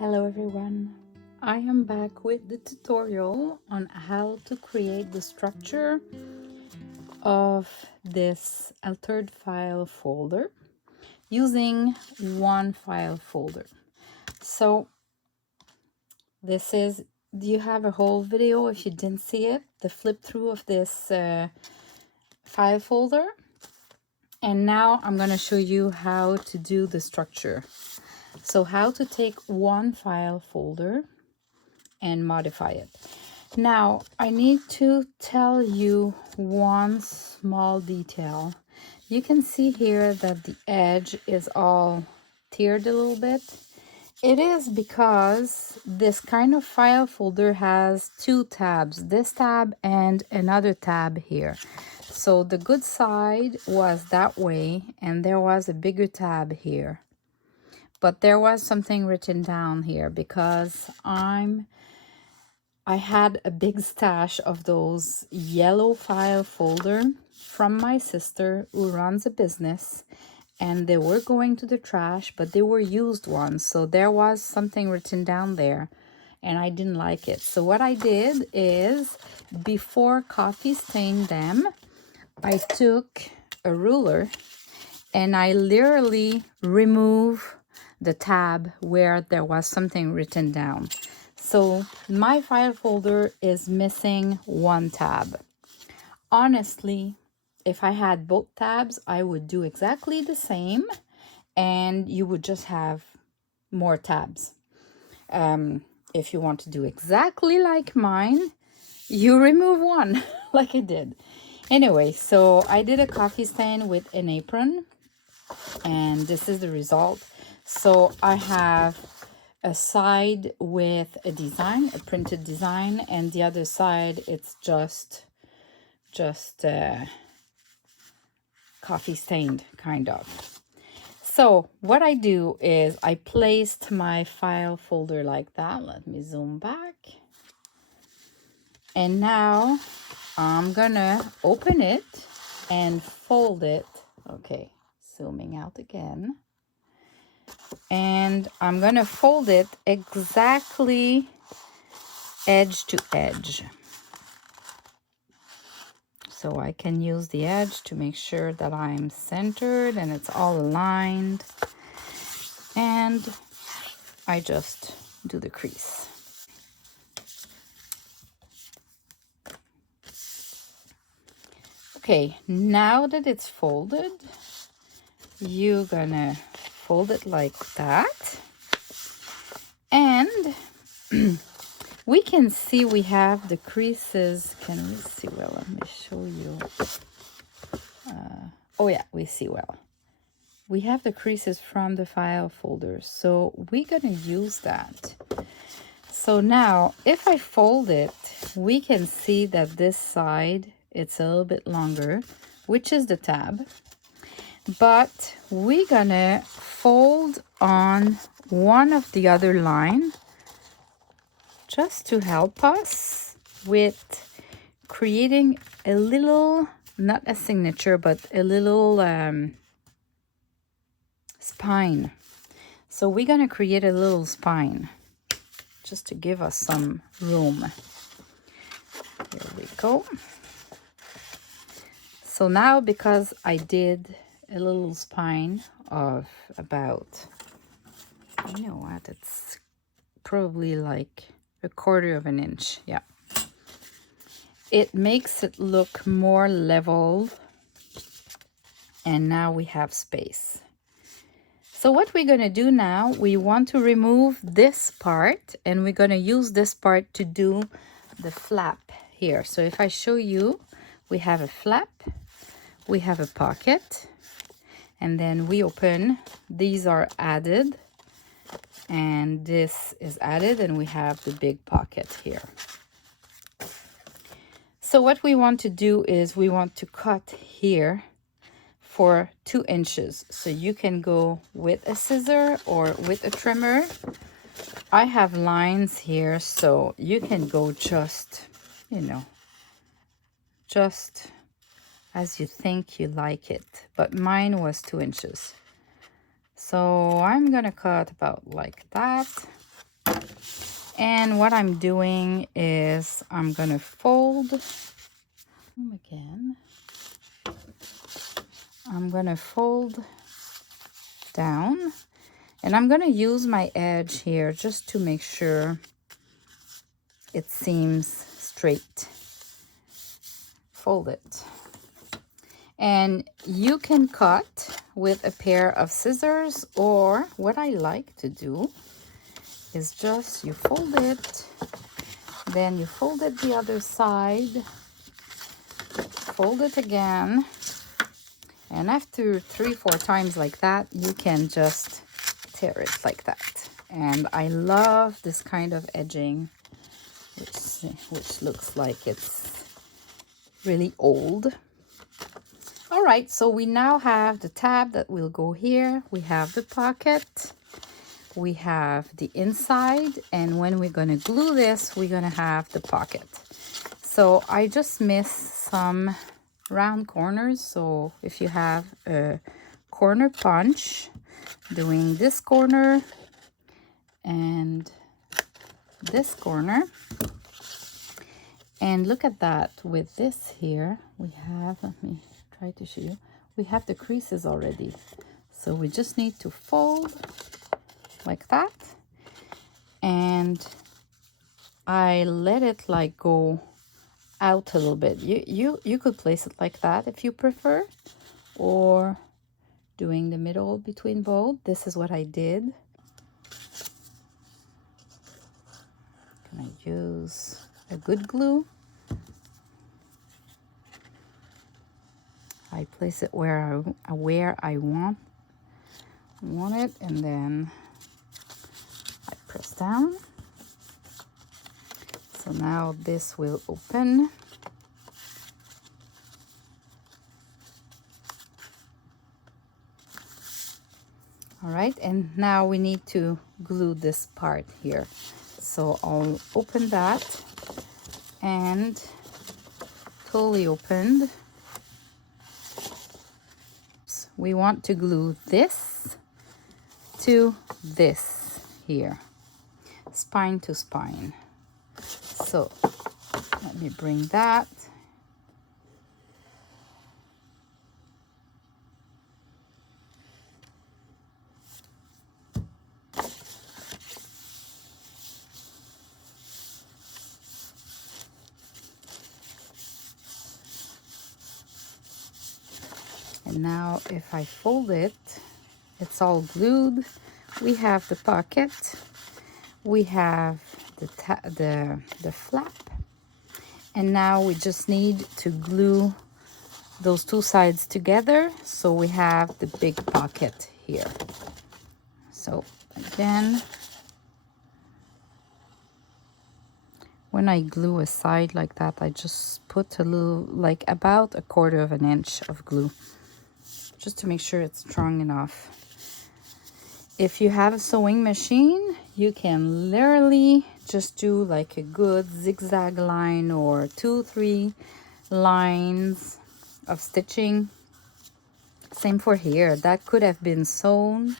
Hello everyone, I am back with the tutorial on how to create the structure of this altered file folder using one file folder. So this is, you have a whole video if you didn't see it, the flip through of this file folder. And now I'm going to show you how to do the structure. So how to take one file folder and modify it. Now, I need to tell you one small detail. You can see here that the edge is all tiered a little bit. It is because this kind of file folder has two tabs, this tab and another tab here. So the good side was that way, and there was a bigger tab here. But there was something written down here because I had a big stash of those yellow file folder from my sister who runs a business, and they were going to the trash, but they were used ones. So there was something written down there and I didn't like it. So what I did is, before coffee stained them, I took a ruler and I literally removed the tab where there was something written down. So my file folder is missing one tab. Honestly, if I had both tabs, I would do exactly the same and you would just have more tabs. If you want to do exactly like mine, you remove one like I did. Anyway, so I did a coffee stain with an apron and this is the result. So I have a side with a design, a printed design, and the other side it's just coffee stained kind of. So what I do is I placed my file folder like that. Let me zoom back. And now I'm gonna open it and fold it. Okay, zooming out again. And I'm gonna fold it exactly edge to edge. So I can use the edge to make sure that I'm centered and it's all aligned. And I just do the crease. Okay, now that it's folded, you're gonna fold it like that. And we can see we have the creases. Can we see well? Let me show you. Oh yeah, we see well. We have the creases from the file folder, so we're gonna use that. So now if I fold it, we can see that this side, it's a little bit longer, which is the tab. But we're gonna fold on one of the other line just to help us with creating a little, not a signature, but a little spine. So we're gonna create a little spine just to give us some room. Here we go. So now, because I did a little spine of about, you know what, it's probably like a quarter of an inch. Yeah. It makes it look more leveled. And now we have space. So what we're going to do now, we want to remove this part and we're going to use this part to do the flap here. So if I show you, we have a flap, we have a pocket, and then we open, these are added, and this is added, and we have the big pocket here. So what we want to do is we want to cut here for 2 inches. So you can go with a scissor or with a trimmer. I have lines here, so you can go just, you know, just as you think you like it. But mine was 2 inches. So I'm gonna cut about like that. And what I'm doing is I'm gonna fold again. I'm gonna fold down, and I'm gonna use my edge here just to make sure it seems straight. Fold it. And you can cut with a pair of scissors, or what I like to do is just you fold it, then you fold it the other side, fold it again, and after 3-4 times like that, you can just tear it like that. And I love this kind of edging, which looks like it's really old. All right, so we now have the tab that will go here. We have the pocket, we have the inside, and when we're gonna glue this, we're gonna have the pocket. So I just missed some round corners. So if you have a corner punch, doing this corner and this corner, and look at that. With this here, we have, let me try to show you, we have the creases already. So we just need to fold like that, and I let it like go out a little bit. You could place it like that if you prefer, or doing the middle between both. This is what I did. Can I use a good glue? I place it where I want it, and then I press down. So now this will open. All right, and now we need to glue this part here. So I'll open that, and totally opened. We want to glue this to this here, spine to spine. So let me bring that. And now if I fold it, it's all glued. We have the pocket, we have the flap, and now we just need to glue those two sides together, so we have the big pocket here. So again, when I glue a side like that, I just put a little, like about 1/4 of an inch of glue, just to make sure it's strong enough. If you have a sewing machine, you can literally just do like a good zigzag line or 2-3 lines of stitching. Same for here. That could have been sewn.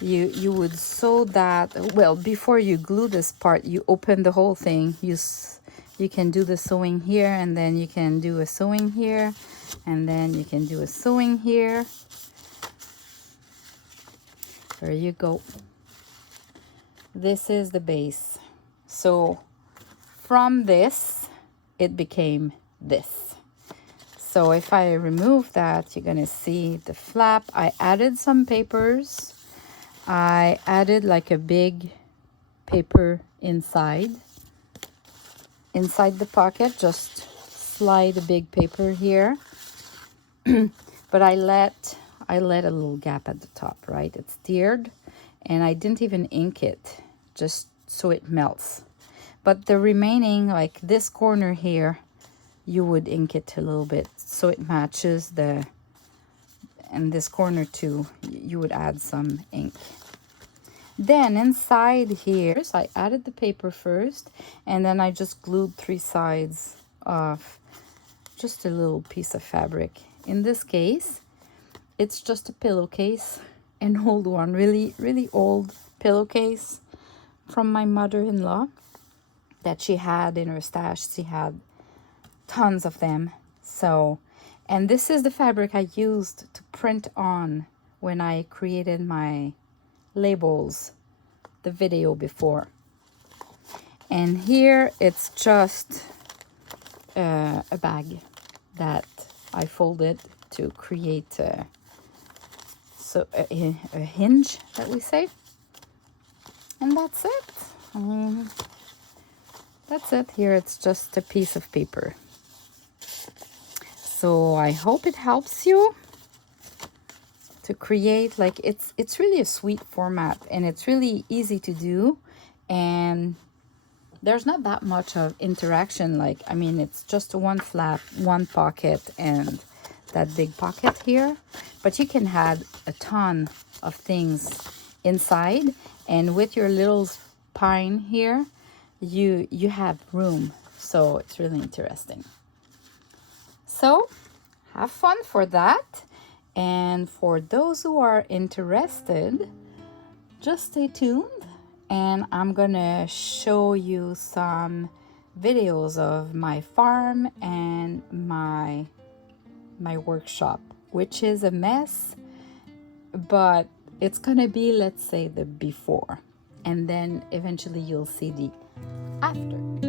You would sew that, well, before you glue this part, you open the whole thing. You can do the sewing here, and then you can do a sewing here, and then you can do a sewing here. There you go. This is the base. So from this, it became this. So if I remove that, you're gonna see the flap. I added some papers. I added like a big paper inside the pocket. Just slide a big paper here. But I let a little gap at the top, right? It's tiered, and I didn't even ink it, just so it melts. But the remaining, like this corner here, you would ink it a little bit so it matches the, and this corner too, you would add some ink. Then inside here, so I added the paper first, and then I just glued 3 sides of just a little piece of fabric. In this case, it's just a pillowcase, an old one, really old pillowcase. from my mother-in-law that she had in her stash. She had tons of them. So, and this is the fabric I used to print on when I created my labels, the video before. And here it's just a bag that I folded to create a hinge, that we say. And that's it. I mean, that's it. Here it's just a piece of paper. So I hope it helps you to create, like, it's really a sweet format, and it's really easy to do, and there's not that much of interaction. Like, I mean, it's just one flap, one pocket, and that big pocket here, but you can add a ton of things inside, and with your little spine here, you have room. So it's really interesting. So have fun for that. And for those who are interested, just stay tuned, and I'm gonna show you some videos of my farm and my workshop, which is a mess, but it's gonna be, let's say, the before, and then eventually you'll see the after.